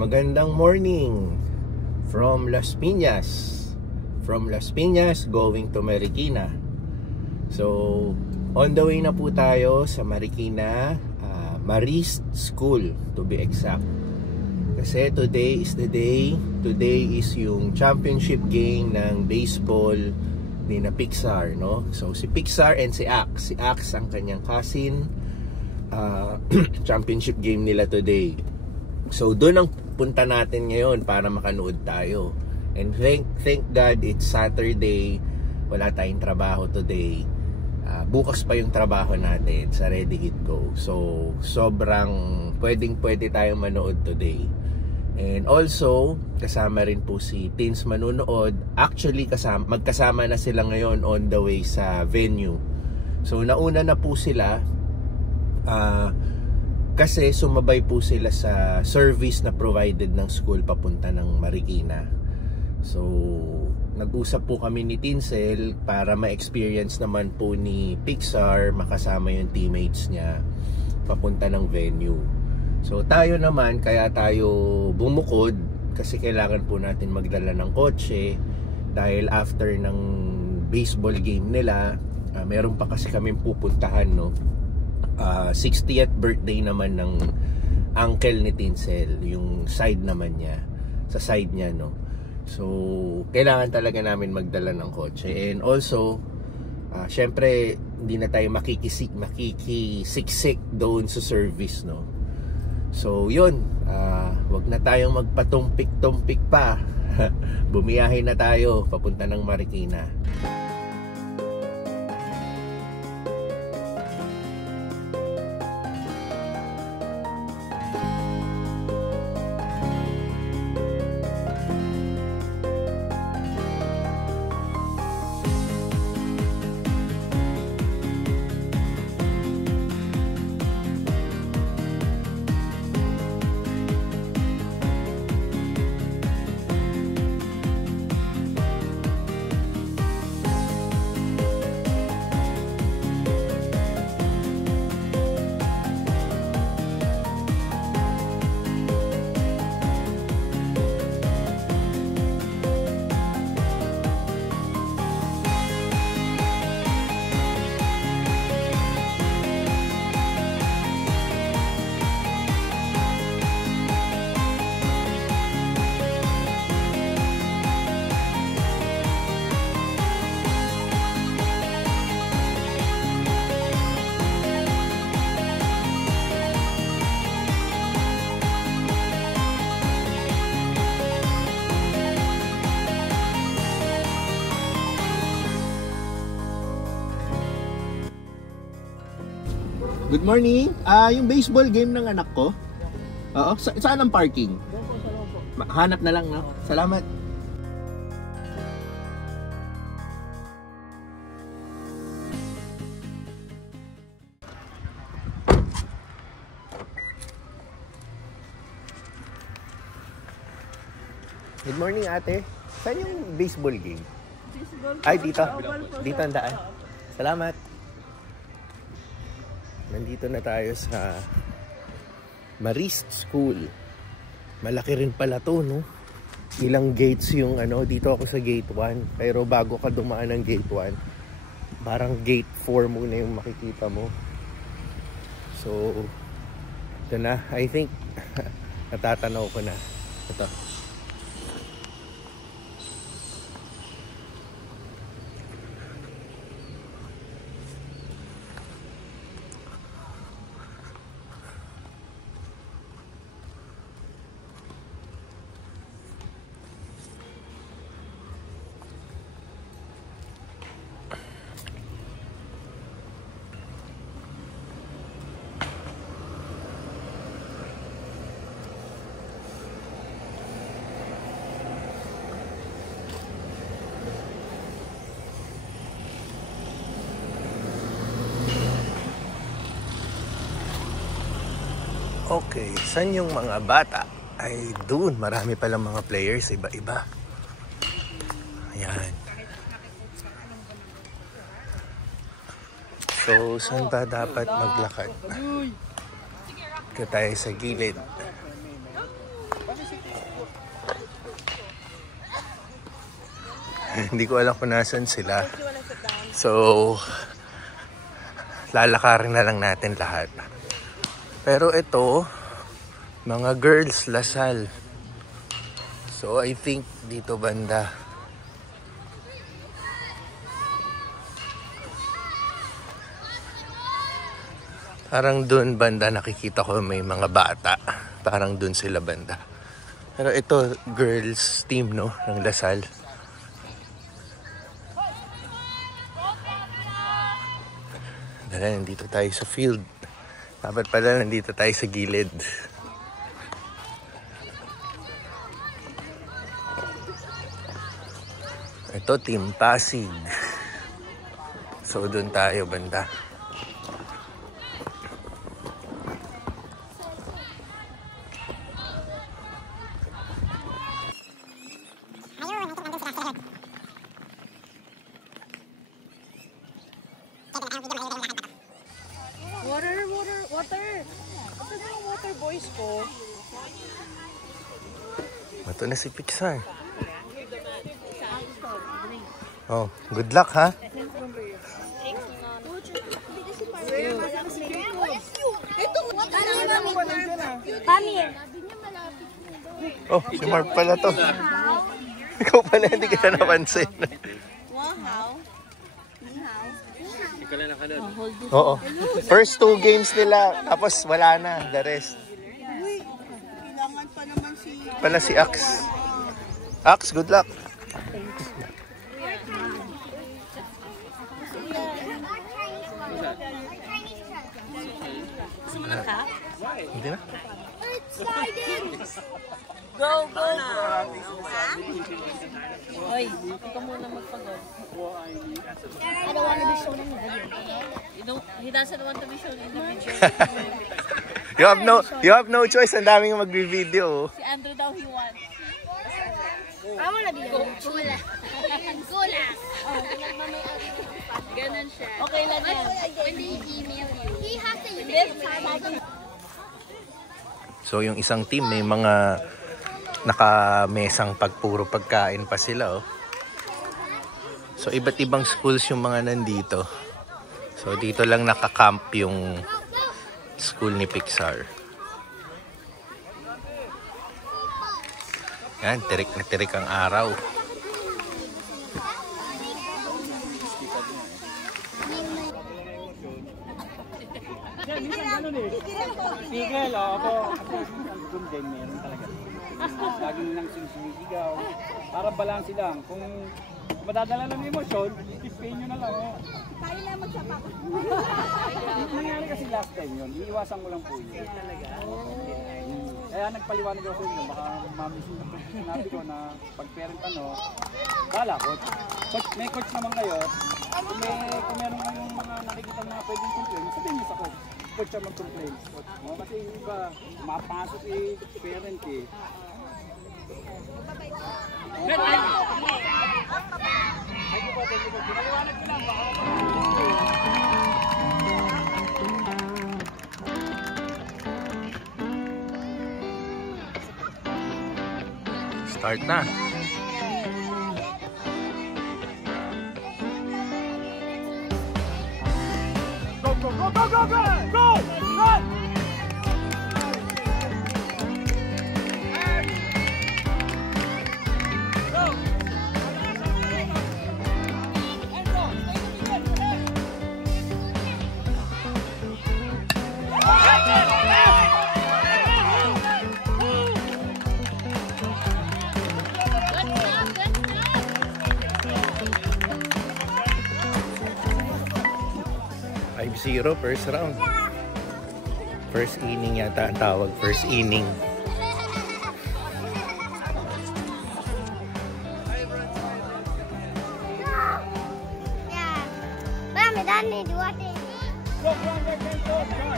magandang morning from Las Piñas. From Las Piñas going to Marikina. So, on the way na po tayo sa Marikina, Marist School to be exact. Kasi today is the day. Today is yung championship game ng baseball ni na Pixar, no? So, si Pixar and si Ax. Si Ax ang kanyang cousin. Championship game nila today. So doon ang punta natin ngayon para makanood tayo. And thank God it's Saturday. Wala tayong trabaho today. Bukas pa yung trabaho natin sa Ready Hit Go. So sobrang pwede tayong manood today. And also kasama rin po si Teens manunood. Actually magkasama na sila ngayon on the way sa venue. So nauna na po sila. Kasi sumabay po sila sa service na provided ng school papunta ng Marikina. So nag-usap po kami ni Tinsel para ma-experience naman po ni Pixar makasama yung teammates niya papunta ng venue. So tayo naman, kaya tayo bumukod kasi kailangan po natin magdala ng kotse dahil after ng baseball game nila, meron pa kasi kaming pupuntahan, no? 60th birthday naman ng uncle ni Tinsel, yung side naman niya, sa side niya, no. So kailangan talaga namin magdala ng kotse. And also syempre hindi na tayo makikisiksik doon sa service, no. So yun, wag na tayong magpatumpik-tumpik pa. Bumiyahe na tayo papunta ng Marikina. Good morning. Yung baseball game ng anak ko. Oo, saan ang parking? Hanap na lang, no? Salamat. Good morning, ate. Saan yung baseball game? Ay, dito. Dito ang daan. Salamat. Nandito na tayo sa Marist School. Malaki rin pala to, no? Ilang gates yung dito ako sa gate 1. Pero bago ka dumaan ng gate 1, parang gate 4 muna yung makikita mo. So, ito na. I think, natatanaw ko na. Ito. Okay, saan yung mga bata? Ay, doon. Marami palang mga players, iba-iba. Ayan. So, saan ba dapat maglakad? Ito tayo sa gilid. Hindi ko alam kung nasan sila. So, lalakarin na lang natin lahat. Pero ito, mga girls, Lasal. So, I think dito banda. Parang dun banda nakikita ko may mga bata. Parang dun sila banda. Pero ito, girls team, no? Ng Lasal. Dala, nandito tayo sa field. Dapat pala nandito tayo sa gilid. Ito, Team Pasig. So, dun tayo banda. Water boys ko. Ito na si Pixar. Oh, good luck ha. Oh, si Mark pala to. Ikaw pala, hindi kita napansin. Oo. First 2 games nila, tapos wala na, the rest. Kailangan pa naman Pala si Ax. Ax, good luck. Hindi na? Go, go! Oy, ikaw muna magpagod. I don't want to be shown in the video. He doesn't want to be shown in the video. You have no choice. Ang daming magbi-video. Si Andrew daw he wants. I wanna be a Gula. Gula. Ganun siya. Okay lang yan. When they email you, he has to use it. So yung isang team may mga nakamesang pagpuro pagkain pa sila, oh. So iba't ibang schools yung mga nandito. So dito lang nakakamp yung school ni Pixar. Yan, tirik na tirik ang araw. Miguel, ako doon din meron talaga. Lagi nilang sinisigaw. Para balanse lang. Kung madadala ng emosyon, i-pay nyo na lang. Tayo na magsapak. Nangyari kasi last time yun. Iiwasan ko lang po yun. Kaya nagpaliwanag ako yun. Baka mamisin na sinabi ko na pag-parent bala coach. May coach naman kayo. Kung meron kayong mga nakikita mga pwedeng complain, sabihin niyo sa coach. Coach siya mag-complain. Kasi yung iba, mapasok parent eh. Start na. Go, go, go, go, go, go! Go! Run! Zero first round. First inning yata ang tawag. First inning.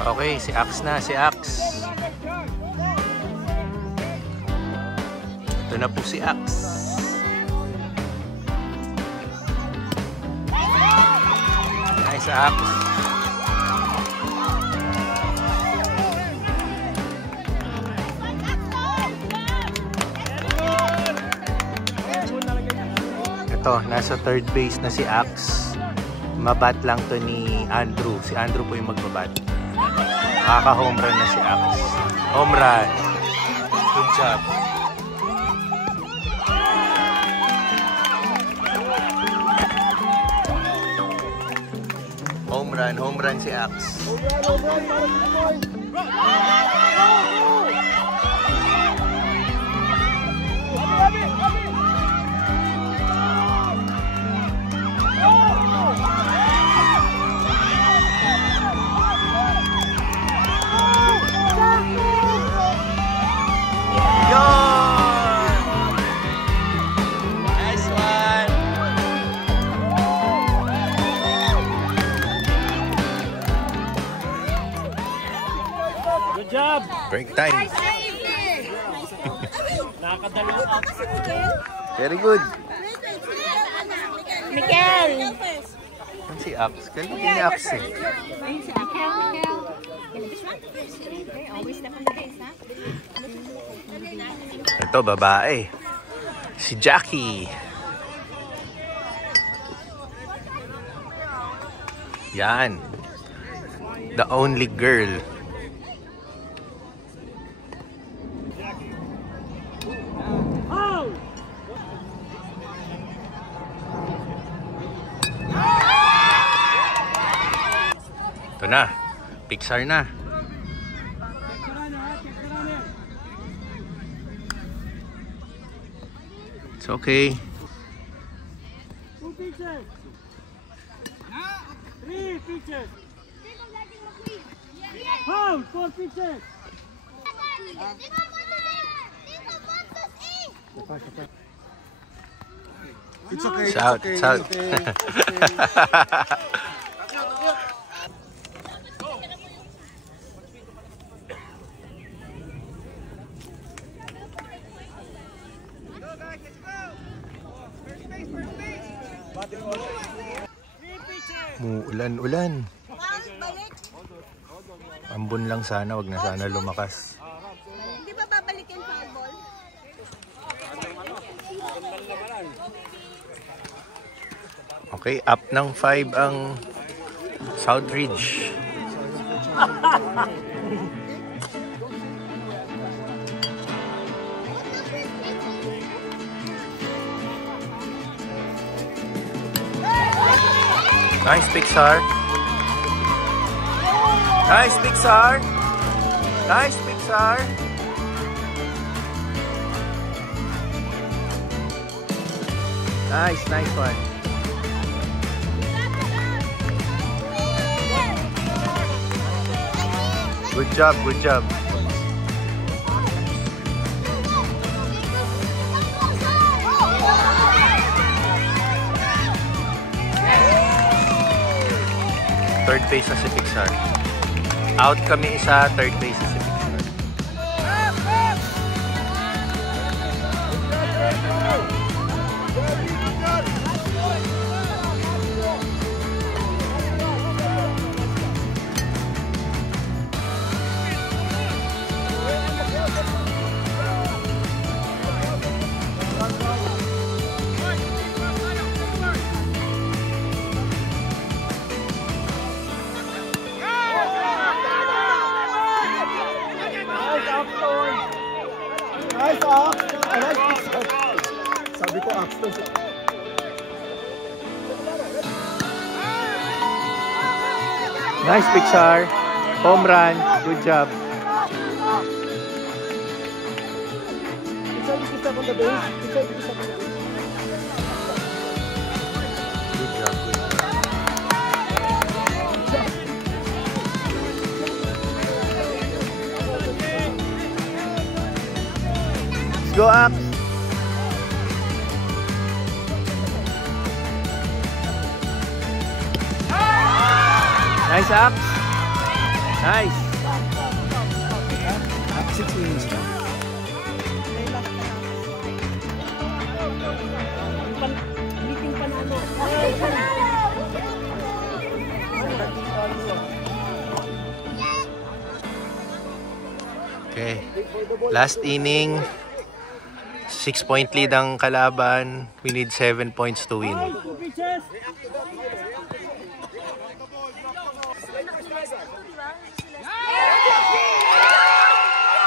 Okay, si Ax na. Si Ax. Ito na po si Ax. Nice, Ax. Ito, nasa third base na si Axe. Mabat lang to ni Andrew. Si Andrew po yung magbabat. Nakaka-home run na si Axe. Home run. Good job. Home run si Axe. Job! Break time. Nakakadalawang out. Very good. Miguel! Ano si Axe? Kailan din ni Axe eh? Ito, babae. Si Jackie. Yan. The only girl. Ito na. Pixar na. It's okay. 2 pitches. 3 pitches. Foul, 4 pitches. It's okay. It's out. It's out. Ulan. Ambon lang sana, wag na sana lumakas. Hindi ba babalik yung foul ball? Okay, up ng 5 ang Southridge. Nice Pixar. Nice Pixar. Nice Pixar. Nice one. Good job. Third base na si Pixar. Out kami isa, third base na si Pixar. Sabi ko Axton. Nice Pixar. Home run. Good job. Good job. Let's go up. Nice up. Nice. 6 minutes na. Okay. Last inning. 6-point lead ang kalaban. We need 7 points to win.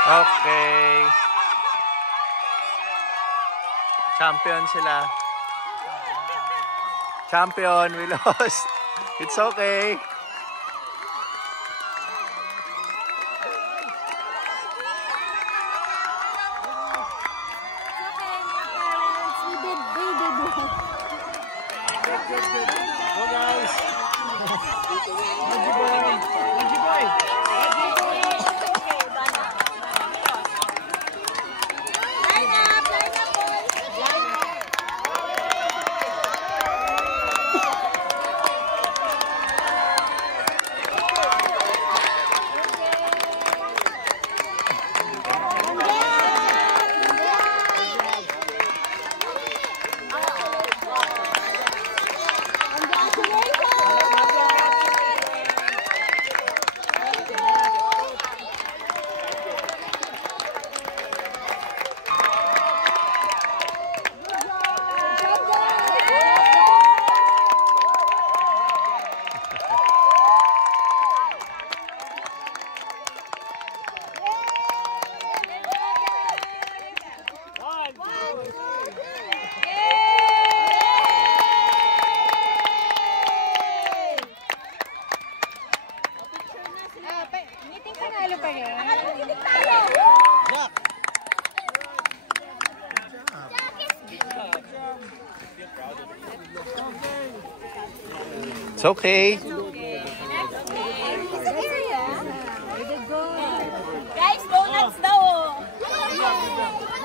Okay. Champion sila. Champion, we lost. It's okay. It's okay. Guys, donuts daw.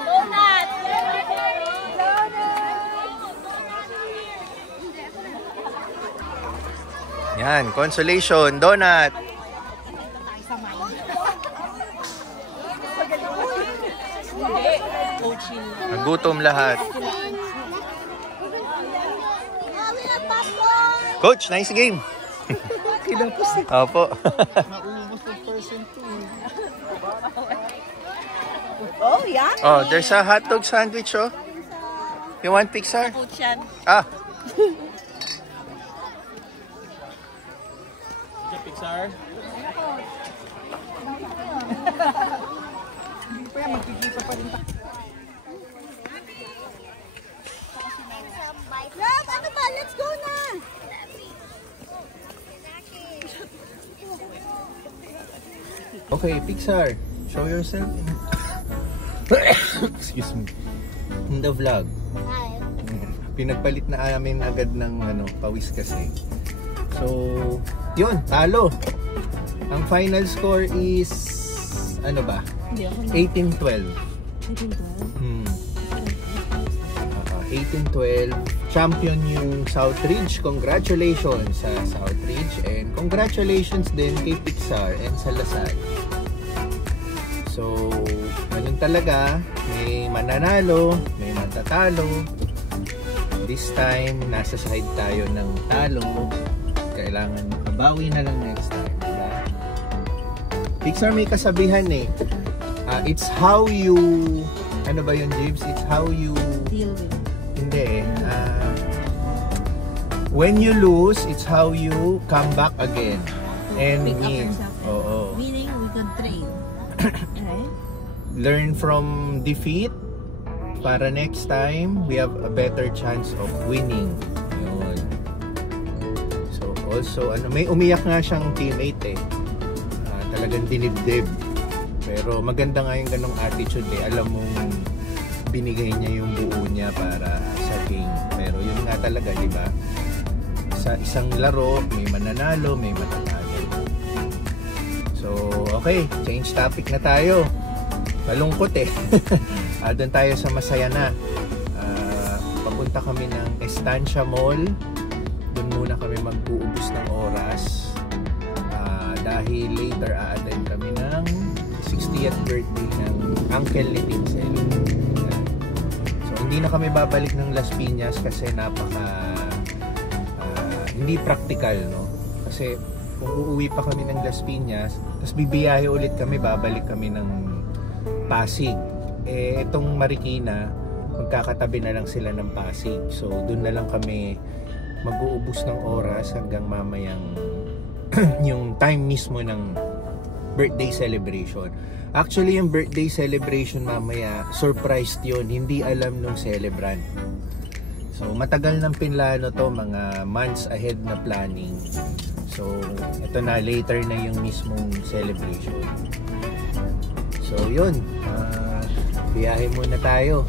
Donuts. Yan, consolation, donut. Nagutom lahat. Coach, nice game. Opo. Oh, yeah. Oh, there's a hotdog sandwich, oh. You want Pixar? Coach yan. Ah. Pixar? Love, ano ba? Let's go na! Okay, Pixar, show yourself. Excuse me. In the vlog. Pinagpalit na amin agad ng pawis kasi. So, yun, talo. Ang final score is ano ba? 18-12. 18-12. Champion yung Southridge. Congratulations sa Southridge and congratulations din kay Pixar and sa Lasal. So, ganun talaga. May mananalo, may matatalo. This time, nasa side tayo ng talo. Kailangan mabawi na lang next time. Diba? Pixar may kasabihan eh. It's how you... Ano ba yun, James? It's how you... Deal with it. Hindi eh. When you lose, it's how you come back again. And Pick up win. yourself. Oo. Meaning, we can train. Right? Learn from defeat para next time we have a better chance of winning. Yun. So also may umiyak nga siyang teammate eh. Talagang dinibdib. Pero maganda nga yung ganong attitude eh. Alam mong binigay niya yung buo niya para sa game. Pero yun nga talaga, di ba? Sa isang laro, may mananalo, may matatalo. So, okay, change topic na tayo. Malungkot eh. Doon tayo sa masaya na. Papunta kami ng Estancia Mall. Doon muna kami mag-uubos ng oras. Dahil later a-attend kami ng 60th birthday ng uncle ni Tinsel. So, hindi na kami babalik ng Las Piñas kasi hindi practical, no? Kasi kung uuwi pa kami ng Las Piñas, tapos bibiyahe ulit kami, babalik kami ng Pasig. Itong Marikina, magkakatabi na lang sila ng Pasig. So doon na lang kami mag-uubos ng oras hanggang mamayang yung time mismo ng birthday celebration. Actually, yung birthday celebration mamaya, surprised yun, hindi alam nung celebrant. So matagal ng pinlano to, mga months ahead na planning. So ito na, later na yung mismong celebration. So yun, biyahe muna tayo.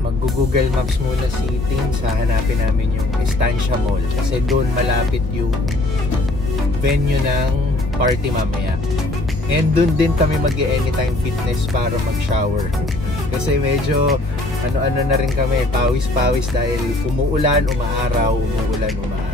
Mag-Google Maps muna si Tins, hahanapin namin yung Estancia Mall kasi doon malapit yung venue ng party mamaya. And doon din kami mag-anytime fitness para mag-shower. Kasi medyo ano-ano na rin kami, pawis-pawis dahil umuulan, umaaraw, umuulan, umaaraw.